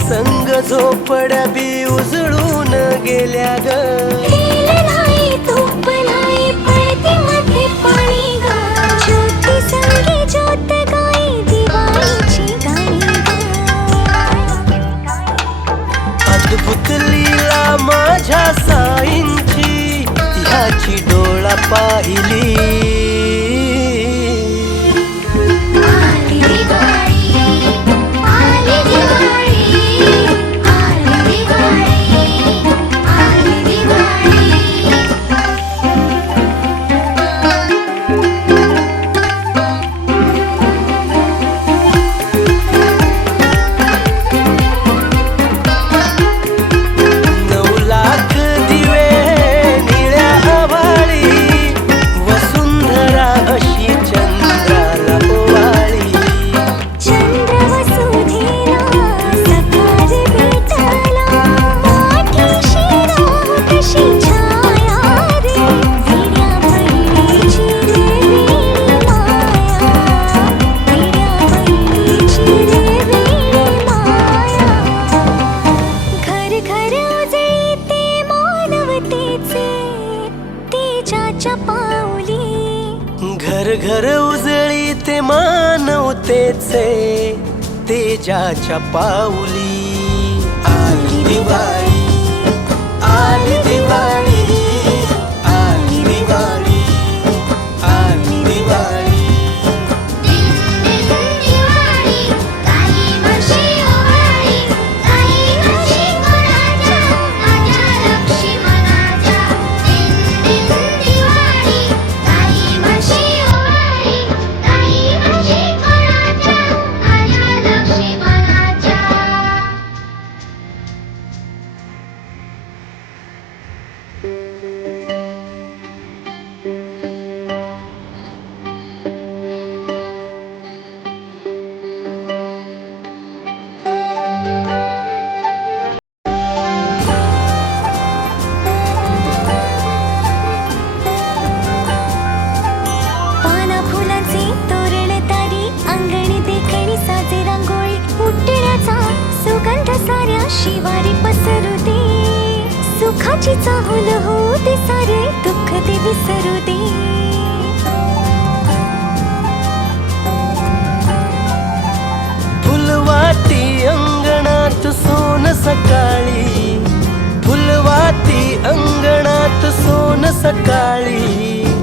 संग झोपड्या बी उजळून गेल्या ग. नाही तूप नाही पळती मध्ये पाणी ग. ज्योती संगी ज्योत गाई दिवाळीची गाणी अद्भुत लीला माझ्या साईंची ह्याची डोळा पाहिली. घर घर उजळी ते मानवतेचे तेजाच्या पाऊली. आली दिवाळी, आली दिवाळी, आली दिवाळी, आली दिवाळी. शिवारी पसरू दे सुखाची चाहूल हो दे सारे दुःख ते विसरू दे. फुलवाती अंगणात सोन सकाळी, फुलवाती अंगणात सोन सकाळी.